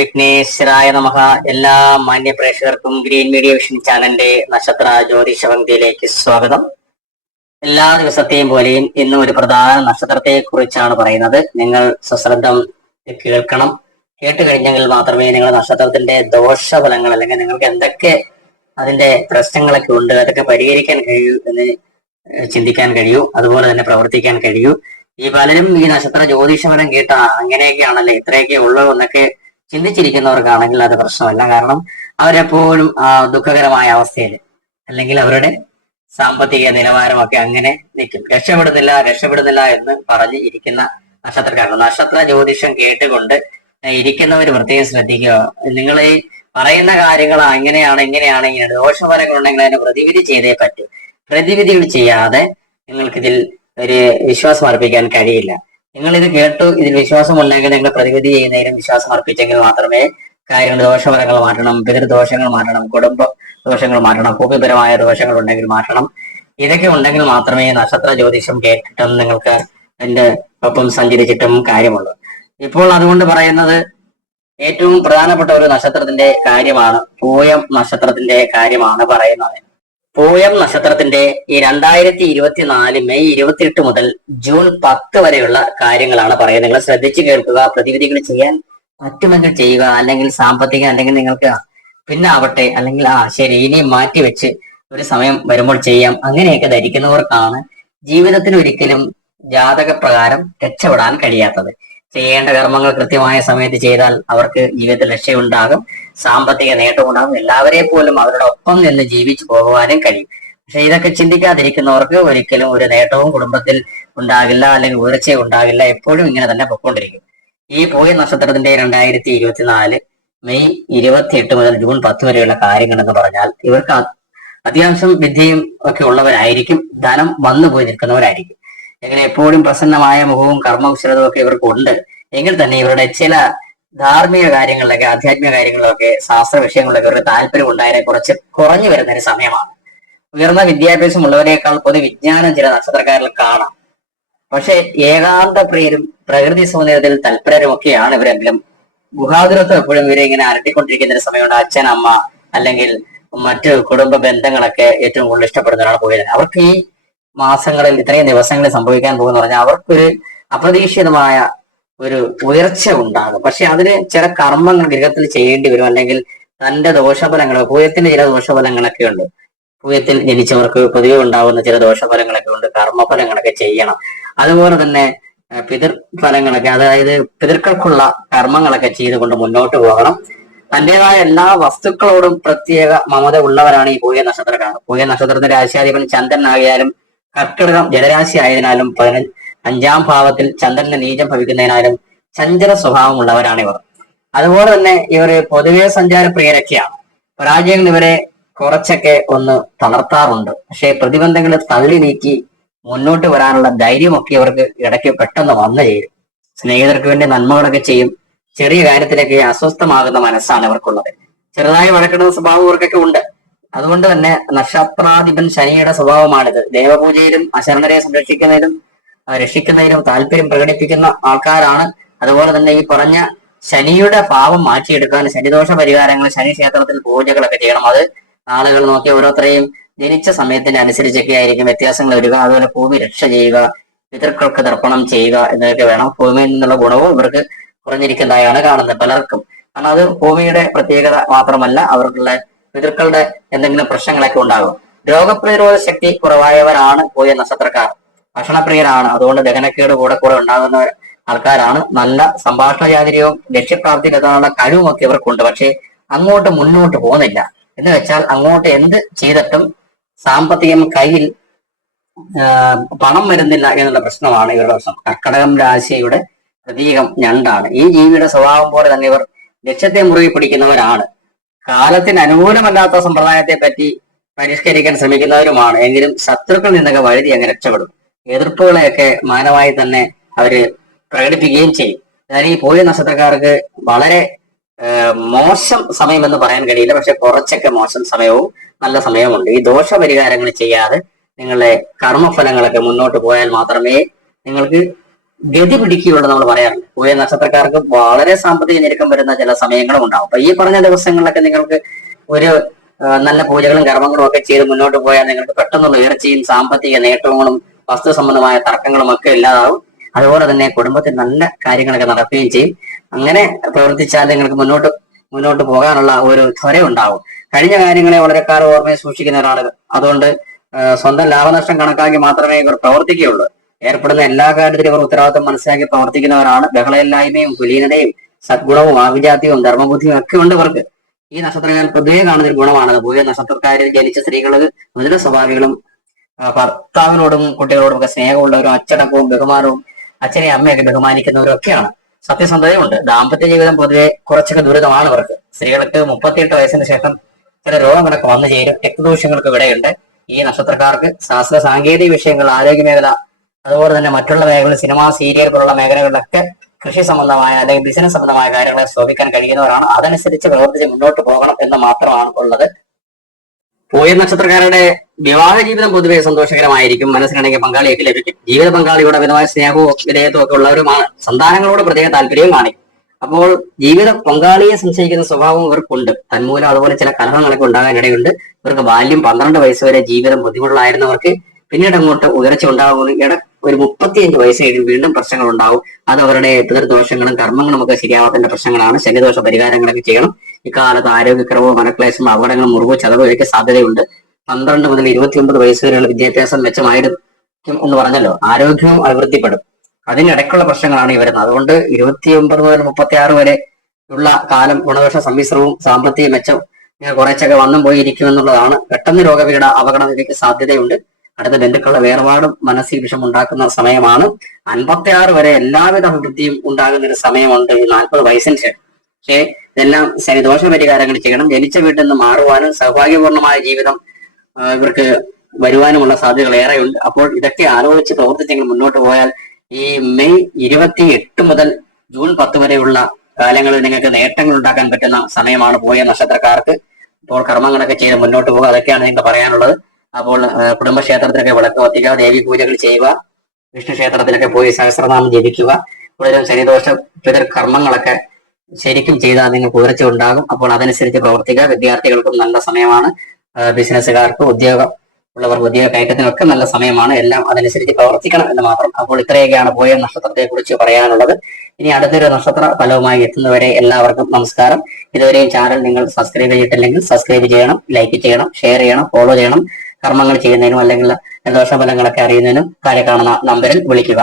വിഘ്നേശ്വരായ നമഹ എല്ലാ മാന്യ പ്രേക്ഷകർക്കും ഗ്രീൻ മീഡിയ വിഷൻ ചാനലിന്റെ നക്ഷത്ര ജ്യോതിഷ പങ്ക്തിയിലേക്ക് സ്വാഗതം. എല്ലാ ദിവസത്തെയും പോലെയും ഇന്ന് ഒരു പ്രധാന നക്ഷത്രത്തെ കുറിച്ചാണ് പറയുന്നത്. നിങ്ങൾ സശ്രദ്ധം കേൾക്കണം. കേട്ട് കഴിഞ്ഞെങ്കിൽ മാത്രമേ നിങ്ങൾ നക്ഷത്രത്തിന്റെ ദോഷഫലങ്ങൾ അല്ലെങ്കിൽ നിങ്ങൾക്ക് എന്തൊക്കെ അതിന്റെ പ്രശ്നങ്ങളൊക്കെ ഉണ്ട് അതൊക്കെ പരിഹരിക്കാൻ കഴിയൂ എന്ന് ചിന്തിക്കാൻ കഴിയൂ. അതുപോലെ തന്നെ പ്രവർത്തിക്കാൻ കഴിയൂ. ഈ പലരും ഈ നക്ഷത്ര ജ്യോതിഷപരം കേട്ട അങ്ങനെയൊക്കെയാണല്ലേ? ഇത്രയൊക്കെ ഉള്ളൂ എന്നൊക്കെ ചിന്തിച്ചിരിക്കുന്നവർക്കാണെങ്കിൽ അത് പ്രശ്നമല്ല. കാരണം അവരെപ്പോഴും ദുഃഖകരമായ അവസ്ഥയിൽ അല്ലെങ്കിൽ അവരുടെ സാമ്പത്തിക നിലവാരമൊക്കെ അങ്ങനെ നിൽക്കും. രക്ഷപ്പെടുന്നില്ല രക്ഷപ്പെടുന്നില്ല എന്ന് പറഞ്ഞ് ഇരിക്കുന്ന നക്ഷത്രക്കാരാണ് നക്ഷത്ര ജ്യോതിഷം കേട്ടുകൊണ്ട് ഇരിക്കുന്നവർ പ്രത്യേകം ശ്രദ്ധിക്കുക. നിങ്ങൾ ഈ പറയുന്ന കാര്യങ്ങൾ അങ്ങനെയാണ് ഇങ്ങനെയാണ് ഇങ്ങനെ ദോഷഫലങ്ങൾ ഉണ്ടെങ്കിൽ അതിനെ പ്രതിവിധി ചെയ്തേ പറ്റൂ. പ്രതിവിധികൾ ചെയ്യാതെ നിങ്ങൾക്കിതിൽ ഒരു വിശ്വാസം അർപ്പിക്കാൻ കഴിയില്ല. നിങ്ങൾ ഇത് കേട്ടു ഇതിൽ വിശ്വാസം ഉണ്ടെങ്കിൽ നിങ്ങൾ പ്രതിവിധി ചെയ്യുന്നതിനും വിശ്വാസം അർപ്പിച്ചെങ്കിൽ മാത്രമേ കാര്യങ്ങൾ ദോഷഫലങ്ങൾ മാറ്റണം പിതൃദോഷങ്ങൾ മാറ്റണം കുടുംബ ദോഷങ്ങൾ മാറ്റണം ഭൂമിപരമായ ദോഷങ്ങൾ ഉണ്ടെങ്കിൽ മാറ്റണം. ഇതൊക്കെ ഉണ്ടെങ്കിൽ മാത്രമേ നക്ഷത്ര ജ്യോതിഷം കേട്ടിട്ടും നിങ്ങൾക്ക് എന്റെ ഒപ്പം സഞ്ചരിച്ചിട്ടും കാര്യമുള്ളൂ. ഇപ്പോൾ അതുകൊണ്ട് പറയുന്നത് ഏറ്റവും പ്രധാനപ്പെട്ട ഒരു നക്ഷത്രത്തിന്റെ കാര്യമാണ് പൂയം നക്ഷത്രത്തിന്റെ കാര്യമാണ് പറയുന്നത്. പൂയം നക്ഷത്രത്തിന്റെ ഈ രണ്ടായിരത്തി ഇരുപത്തിനാല് മെയ് ഇരുപത്തിയെട്ട് മുതൽ ജൂൺ പത്ത് വരെയുള്ള കാര്യങ്ങളാണ് പറയുന്നത്. നിങ്ങൾ ശ്രദ്ധിച്ചു കേൾക്കുക പ്രതിവിധികൾ ചെയ്യാൻ പറ്റുമെങ്കിൽ ചെയ്യുക അല്ലെങ്കിൽ സാമ്പത്തികം അല്ലെങ്കിൽ നിങ്ങൾക്ക് പിന്നെ ആവട്ടെ അല്ലെങ്കിൽ ആ ശരി ഇനി മാറ്റി വെച്ച് ഒരു സമയം വരുമ്പോൾ ചെയ്യാം. അങ്ങനെയൊക്കെ ധരിക്കുന്നവർക്കാണ് ജീവിതത്തിന് ഒരിക്കലും ജാതക പ്രകാരം രക്ഷപ്പെടാൻ കഴിയാത്തത്. ചെയ്യേണ്ട കർമ്മങ്ങൾ കൃത്യമായ സമയത്ത് ചെയ്താൽ അവർക്ക് ജീവിതത്തിൽ ലക്ഷ്യമുണ്ടാകും സാമ്പത്തിക നേട്ടമുണ്ടാകും. എല്ലാവരെ പോലും അവരുടെ ഒപ്പം നിന്ന് ജീവിച്ചു പോകുവാനും കഴിയും. പക്ഷെ ഇതൊക്കെ ചിന്തിക്കാതിരിക്കുന്നവർക്ക് ഒരിക്കലും ഒരു നേട്ടവും കുടുംബത്തിൽ ഉണ്ടാകില്ല അല്ലെങ്കിൽ ഉയർച്ചയും ഉണ്ടാകില്ല. എപ്പോഴും ഇങ്ങനെ തന്നെ പൊക്കോണ്ടിരിക്കും ഈ പോയ നക്ഷത്രത്തിന്റെ രണ്ടായിരത്തി ഇരുപത്തിനാല് മെയ് ഇരുപത്തി എട്ട് മുതൽ ജൂൺ പത്ത് വരെയുള്ള കാര്യങ്ങൾ എന്ന് പറഞ്ഞാൽ ഇവർക്ക് അത്യാവശ്യം വിദ്യയും ഒക്കെ ഉള്ളവരായിരിക്കും. ധനം വന്നു പോയി നിൽക്കുന്നവരായിരിക്കും. എങ്ങനെ എപ്പോഴും പ്രസന്നമായ മുഖവും കർമ്മകുശലതും ഒക്കെ ഇവർക്ക് ഉണ്ട്. എങ്കിൽ തന്നെ ഇവരുടെ ചില ധാർമ്മിക കാര്യങ്ങളിലൊക്കെ ആധ്യാത്മിക കാര്യങ്ങളിലൊക്കെ ശാസ്ത്ര വിഷയങ്ങളിലൊക്കെ ഒരു താല്പര്യം ഉണ്ടായതിനെ കുറച്ച് കുറഞ്ഞു വരുന്ന ഒരു സമയമാണ്. ഉയർന്ന വിദ്യാഭ്യാസം ഉള്ളവരെക്കാൾ പൊതുവിജ്ഞാനം ചില നക്ഷത്രക്കാരിൽ കാണാം. പക്ഷെ ഏകാന്ത പ്രിയരും പ്രകൃതി സൗന്ദര്യത്തിൽ തൽപരരുമൊക്കെയാണ് ഇവരെങ്കിലും. ഗുഹാതുരത്വം എപ്പോഴും ഇവരെ ഇങ്ങനെ അരട്ടിക്കൊണ്ടിരിക്കുന്ന ഒരു സമയമുണ്ട്. അച്ഛൻ അമ്മ അല്ലെങ്കിൽ മറ്റു കുടുംബ ബന്ധങ്ങളൊക്കെ ഏറ്റവും കൂടുതൽ ഇഷ്ടപ്പെടുന്നവരാണ് പോയത് അവർക്ക് ഈ മാസങ്ങളിൽ ഇത്രയും ദിവസങ്ങളിൽ സംഭവിക്കാൻ പോകുന്ന പറഞ്ഞാൽ അവർക്കൊരു അപ്രതീക്ഷിതമായ ഒരു ഉയർച്ച ഉണ്ടാകും. പക്ഷെ അതിന് ചില കർമ്മങ്ങൾ ഗൃഹത്തിൽ ചെയ്യേണ്ടി വരും. അല്ലെങ്കിൽ തന്റെ ദോഷഫലങ്ങൾ ഭൂയത്തിന്റെ ചില ദോഷഫലങ്ങളൊക്കെ ഉണ്ട്. ഭൂയത്തിൽ ജനിച്ചവർക്ക് പൊതുവെ ഉണ്ടാവുന്ന ചില ദോഷഫലങ്ങളൊക്കെ ഉണ്ട്. കർമ്മഫലങ്ങളൊക്കെ ചെയ്യണം. അതുപോലെ തന്നെ പിതൃഫലങ്ങളൊക്കെ അതായത് പിതൃക്കൾക്കുള്ള കർമ്മങ്ങളൊക്കെ ചെയ്തുകൊണ്ട് മുന്നോട്ട് പോകണം. തന്റേതായ എല്ലാ വസ്തുക്കളോടും പ്രത്യേക മമത ഉള്ളവരാണ് ഈ പൂയ നക്ഷത്രക്കാർ. പൂയ നക്ഷത്രത്തിന്റെ രാശിയാധിപൻ ചന്ദ്രനാകിയാലും കർക്കിടകം ജലരാശി ആയതിനാലും പതിനഞ്ച് അഞ്ചാം ഭാവത്തിൽ ചന്ദ്രന്റെ നീചം ഭവിക്കുന്നതിനാലും ചഞ്ചല സ്വഭാവമുള്ളവരാണ് ഇവർ അതുപോലെ തന്നെ ഇവർ പൊതുവെ സഞ്ചാരപ്രിയരൊക്കെയാണ്. പരാജയങ്ങൾ ഇവരെ കുറച്ചൊക്കെ ഒന്ന് തളർത്താറുണ്ട്. പക്ഷേ പ്രതിബന്ധങ്ങൾ തള്ളി നീക്കി മുന്നോട്ട് വരാനുള്ള ധൈര്യമൊക്കെ ഇവർക്ക് ഇടയ്ക്ക് പെട്ടെന്ന് വന്നു ചേരും. സ്നേഹിതർക്ക് വേണ്ടി നന്മകളൊക്കെ ചെയ്യും. ചെറിയ കാര്യത്തിലൊക്കെ അസ്വസ്ഥമാകുന്ന മനസ്സാണ് ഇവർക്കുള്ളത്. ചെറുതായി വഴക്കിടുന്ന സ്വഭാവം ഇവർക്കൊക്കെ ഉണ്ട്. അതുകൊണ്ട് തന്നെ നക്ഷത്രാധിപൻ ശനിയുടെ സ്വഭാവമാണിത്. ദേവപൂജയിലും അശരണരെ സംരക്ഷിക്കുന്നതിലും രക്ഷിക്കുന്നതിലും താല്പര്യം പ്രകടിപ്പിക്കുന്ന ആൾക്കാരാണ്. അതുപോലെ തന്നെ ഈ പറഞ്ഞ ശനിയുടെ ഭാവം മാറ്റിയെടുക്കാൻ ശനിദോഷ പരിഹാരങ്ങൾ ശനി ക്ഷേത്രത്തിൽ പൂജകളൊക്കെ ചെയ്യണം. അത് ആളുകൾ നോക്കി ഓരോരുത്തരെയും ജനിച്ച സമയത്തിന് അനുസരിച്ചൊക്കെ ആയിരിക്കും. വ്യത്യാസങ്ങൾ വരിക അതുപോലെ ഭൂമി രക്ഷ ചെയ്യുക പിതൃക്കൾക്ക് തർപ്പണം ചെയ്യുക എന്നതൊക്കെ വേണം. ഭൂമിയിൽ നിന്നുള്ള ഗുണവും ഇവർക്ക് കുറഞ്ഞിരിക്കുന്നതായാണ് കാണുന്നത് പലർക്കും. കാരണം അത് ഭൂമിയുടെ പ്രത്യേകത മാത്രമല്ല അവർക്കുള്ള പിതൃക്കളുടെ എന്തെങ്കിലും പ്രശ്നങ്ങളൊക്കെ ഉണ്ടാകും. രോഗപ്രതിരോധ ശക്തി കുറവായവരാണ് പോയ നക്ഷത്രക്കാർ. ഭക്ഷണപ്രിയരാണ്. അതുകൊണ്ട് ദഹനക്കേട് കൂടെ കൂടെ ഉണ്ടാകുന്ന ആൾക്കാരാണ്. നല്ല സംഭാഷണ ചാതുര്യവും ലക്ഷ്യപ്രാപ്തിയിലെത്താനുള്ള കഴിവും ഒക്കെ ഇവർക്കുണ്ട്. പക്ഷേ അങ്ങോട്ട് മുന്നോട്ട് പോകുന്നില്ല. എന്ന് വെച്ചാൽ അങ്ങോട്ട് എന്ത് ചെയ്തിട്ടും സാമ്പത്തികം കയ്യിൽ പണം വരുന്നില്ല എന്നുള്ള പ്രശ്നമാണ് ഇവരുടെ പ്രശ്നം. കർക്കടകം രാശിയുടെ പ്രതീകം ഞണ്ടാണ്. ഈ ജീവിയുടെ സ്വഭാവം പോലെ തന്നെ ഇവർ ലക്ഷ്യത്തെ മുറുകെ പിടിക്കുന്നവരാണ്. കാലത്തിന് അനുകൂലമല്ലാത്ത സമ്പ്രദായത്തെ പറ്റി പരിഷ്കരിക്കാൻ ശ്രമിക്കുന്നവരുമാണ്. എങ്കിലും ശത്രുക്കളിൽ നിന്നൊക്കെ വഴുതി അങ്ങ് രക്ഷപ്പെടും. എതിർപ്പുകളെയൊക്കെ മാനമായി തന്നെ അവർ പ്രകടിപ്പിക്കുകയും ചെയ്യും. അതായത് ഈ പോയ നക്ഷത്രക്കാർക്ക് വളരെ മോശം സമയം എന്ന് പറയാൻ കഴിയില്ല. പക്ഷെ കുറച്ചൊക്കെ മോശം സമയവും നല്ല സമയവുമുണ്ട്. ഈ ദോഷ പരിഹാരങ്ങൾ ചെയ്യാതെ നിങ്ങളുടെ കർമ്മഫലങ്ങളൊക്കെ മുന്നോട്ട് പോയാൽ മാത്രമേ നിങ്ങൾക്ക് ഗതി പിടിക്കുകയുള്ളൂ നമ്മൾ പറയാറുണ്ട്. പൂയ നക്ഷത്രക്കാർക്ക് വളരെ സാമ്പത്തിക ഞെരുക്കം വരുന്ന ചില സമയങ്ങളും ഉണ്ടാവും. അപ്പൊ ഈ പറഞ്ഞ ദിവസങ്ങളിലൊക്കെ നിങ്ങൾക്ക് ഒരു നല്ല പൂജകളും കർമ്മങ്ങളും ഒക്കെ ചെയ്ത് മുന്നോട്ട് പോയാൽ നിങ്ങൾക്ക് പെട്ടെന്നുള്ള ഉയർച്ചയും സാമ്പത്തിക നേട്ടങ്ങളും വസ്തു സംബന്ധമായ തർക്കങ്ങളും ഒക്കെ ഇല്ലാതാവും. അതുപോലെ തന്നെ കുടുംബത്തിൽ നല്ല കാര്യങ്ങളൊക്കെ നടക്കുകയും ചെയ്യും. അങ്ങനെ പ്രവർത്തിച്ചാൽ നിങ്ങൾക്ക് മുന്നോട്ട് മുന്നോട്ട് പോകാനുള്ള ഒരു ത്വര ഉണ്ടാവും കഴിഞ്ഞ കാര്യങ്ങളെ വളരെ കാലം സൂക്ഷിക്കുന്ന ഒരാളുകൾ അതുകൊണ്ട് സ്വന്തം ലാഭനഷ്ടം കണക്കാക്കി മാത്രമേ ഇവർ പ്രവർത്തിക്കുകയുള്ളൂ. ഏർപ്പെടുന്ന എല്ലാ കാര്യത്തിലും ഇവർ ഉത്തരവാദിത്വം മനസ്സിലാക്കി പ്രവർത്തിക്കുന്നവരാണ് ബഹളയില്ലായ്മയും കുലീനതയും സദ്ഗുണവും ആഭിജാത്യവും ധർമ്മബുദ്ധിയും ഒക്കെ ഉണ്ട് ഇവർക്ക്. ഈ നക്ഷത്രക്കാർ പൊതുവെ കാണുന്ന ഒരു ഗുണമാണ് പൊതുവെ നക്ഷത്രക്കാരിൽ ജനിച്ച സ്ത്രീകൾ മുതല സ്വഭാവികളും ഭർത്താവിനോടും കുട്ടികളോടും ഒക്കെ സ്നേഹമുള്ളവരും അച്ചടക്കവും ബഹുമാനവും അച്ഛനെ അമ്മയൊക്കെ ബഹുമാനിക്കുന്നവരും ഒക്കെയാണ് സത്യസന്ധതയുണ്ട് ദാമ്പത്യ ജീവിതം പൊതുവെ കുറച്ചൊക്കെ ദുരിതമാണ് ഇവർക്ക് സ്ത്രീകൾക്ക് മുപ്പത്തിയെട്ട് വയസ്സിന് ശേഷം ചില രോഗങ്ങളൊക്കെ വന്നു ചേരും. രക്തദോഷങ്ങൾക്ക് ഇവിടെയുണ്ട് ഈ നക്ഷത്രക്കാർക്ക് ശാസ്ത്ര സാങ്കേതിക വിഷയങ്ങൾ ആരോഗ്യ മേഖല അതുപോലെ തന്നെ മറ്റുള്ള മേഖലകൾ സിനിമ സീരിയൽ പോലുള്ള മേഖലകളിലൊക്കെ കൃഷി സംബന്ധമായ അല്ലെങ്കിൽ ബിസിനസ് സംബന്ധമായ കാര്യങ്ങളെ ശോഭിക്കാൻ കഴിയുന്നവരാണ്. അതനുസരിച്ച് പ്രവർത്തിച്ച് മുന്നോട്ട് പോകണം എന്ന് മാത്രമാണ് ഉള്ളത്. പൂയ നക്ഷത്രക്കാരുടെ വിവാഹ ജീവിതം പൊതുവെ സന്തോഷകരമായിരിക്കും. മനസ്സിലാണെങ്കിൽ പങ്കാളിയൊക്കെ ലഭിക്കും. ജീവിത പങ്കാളിയുടെ അമിതമായ സ്നേഹവും വിധേയത്വം ഒക്കെ ഉള്ളവരുമാണ്. സന്താനങ്ങളോട് പ്രത്യേക താല്പര്യവും കാണിക്കും. അപ്പോൾ ജീവിത പങ്കാളിയെ സംശയിക്കുന്ന സ്വഭാവം ഇവർക്കുണ്ട്. തന്മൂലം അതുപോലെ ചില കലഹങ്ങളൊക്കെ ഉണ്ടാകാനിടയുണ്ട്. ഇവർക്ക് ബാല്യം പന്ത്രണ്ട് വയസ്സ് വരെ ജീവിതം ബുദ്ധിമുട്ടുള്ളായിരുന്നവർക്ക് പിന്നീട് അങ്ങോട്ട് ഉയർച്ച ഉണ്ടാകുന്നു. ഇട ഒരു മുപ്പത്തിയഞ്ച് വയസ്സ് കഴിഞ്ഞ് വീണ്ടും പ്രശ്നങ്ങൾ ഉണ്ടാവും അത് അവരുടെ പിതൃദോഷങ്ങളും കർമ്മങ്ങളും ഒക്കെ ശരിയാവാത്തതിന്റെ പ്രശ്നങ്ങളാണ്. ശനിദോഷ പരിഹാരങ്ങളൊക്കെ ചെയ്യണം. ഇക്കാലത്ത് ആരോഗ്യക്രമവും മനക്ലേശം അപകടങ്ങൾ മുറിവ് ചതവോ ഇവയ്ക്ക് സാധ്യതയുണ്ട്. പന്ത്രണ്ട് മുതൽ ഇരുപത്തിയൊമ്പത് വയസ്സ് വരെയുള്ള വിദ്യാഭ്യാസം മെച്ചമായിരിക്കും എന്ന് പറഞ്ഞല്ലോ. ആരോഗ്യവും അഭിവൃദ്ധിപ്പെടും. അതിനിടയ്ക്കുള്ള പ്രശ്നങ്ങളാണ് ഈ വരുന്നത്. അതുകൊണ്ട് ഇരുപത്തിയൊമ്പത് മുതൽ മുപ്പത്തി ആറ് വരെ ഉള്ള കാലം ഗുണദോഷ സമ്മിശ്രവും സാമ്പത്തിക മെച്ചം കുറച്ചൊക്കെ വന്നും പോയി ഇരിക്കുമെന്നുള്ളതാണ് പെട്ടെന്ന് രോഗപീഠ അപകടം ഇവയ്ക്ക് സാധ്യതയുണ്ട്. അടുത്ത ബന്ധുക്കളുടെ വേർപാടും മനസ്സിൽ വിഷം ഉണ്ടാക്കുന്ന സമയമാണ്. അൻപത്തി ആറ് വരെ എല്ലാവിധ അഭിവൃദ്ധിയും ഉണ്ടാകുന്ന ഒരു സമയമുണ്ട് ഈ നാൽപ്പത് വയസ്സിന് ശേഷം. പക്ഷേ ഇതെല്ലാം ശനിദോഷ പരിഹാരങ്ങൾ ചെയ്യണം. ജനിച്ച വീട്ടിൽ നിന്ന് മാറുവാനും സൗഭാഗ്യപൂർണമായ ജീവിതം ഇവർക്ക് വരുവാനുമുള്ള സാധ്യതകൾ ഏറെയുണ്ട്. അപ്പോൾ ഇതൊക്കെ ആലോചിച്ച് പ്രവർത്തിച്ചെങ്കിൽ മുന്നോട്ട് പോയാൽ ഈ മെയ് ഇരുപത്തി എട്ട് മുതൽ ജൂൺ പത്ത് വരെയുള്ള കാലങ്ങളിൽ നിങ്ങൾക്ക് നേട്ടങ്ങൾ ഉണ്ടാക്കാൻ പറ്റുന്ന സമയമാണ് പോയ നക്ഷത്രക്കാർക്ക്. അപ്പോൾ കർമ്മങ്ങളൊക്കെ ചെയ്ത് മുന്നോട്ട് പോകുക അതൊക്കെയാണ് നിങ്ങൾക്ക് പറയാനുള്ളത്. അപ്പോൾ കുടുംബക്ഷേത്രത്തിലൊക്കെ വിളക്ക് കത്തിക്കുക ദേവി പൂജകൾ ചെയ്യുക വിഷ്ണു ക്ഷേത്രത്തിലൊക്കെ പോയി സഹസ്രനാമം ജപിക്കുക. കൂടുതലും ശനിദോഷ പിതൃ കർമ്മങ്ങളൊക്കെ ശരിക്കും ചെയ്താൽ നിങ്ങൾക്ക് ഉയർച്ച ഉണ്ടാകും. അപ്പോൾ അതനുസരിച്ച് പ്രവർത്തിക്കുക. വിദ്യാർത്ഥികൾക്കും നല്ല സമയമാണ്. ബിസിനസ്സുകാർക്കും ഉദ്യോഗം ഉള്ളവർക്ക് ഉദ്യോഗ കയറ്റത്തിനൊക്കെ നല്ല സമയമാണ്. എല്ലാം അതനുസരിച്ച് പ്രവർത്തിക്കണം എന്ന് മാത്രം. അപ്പോൾ ഇത്രയൊക്കെയാണ് പോയ നക്ഷത്രത്തെ കുറിച്ച് പറയാനുള്ളത്. ഇനി അടുത്തൊരു നക്ഷത്ര ഫലവുമായി എത്തുന്നവരെ എല്ലാവർക്കും നമസ്കാരം. ഇതുവരെയും ചാനൽ നിങ്ങൾ സബ്സ്ക്രൈബ് ചെയ്തിട്ടില്ലെങ്കിൽ സബ്സ്ക്രൈബ് ചെയ്യണം ലൈക്ക് ചെയ്യണം ഷെയർ ചെയ്യണം ഫോളോ ചെയ്യണം. കർമ്മങ്ങൾ ചെയ്യുന്നതിനും അല്ലെങ്കിൽ ദോഷഫലങ്ങളൊക്കെ അറിയുന്നതിനും താഴെ കാണുന്ന നമ്പറിൽ വിളിക്കുക.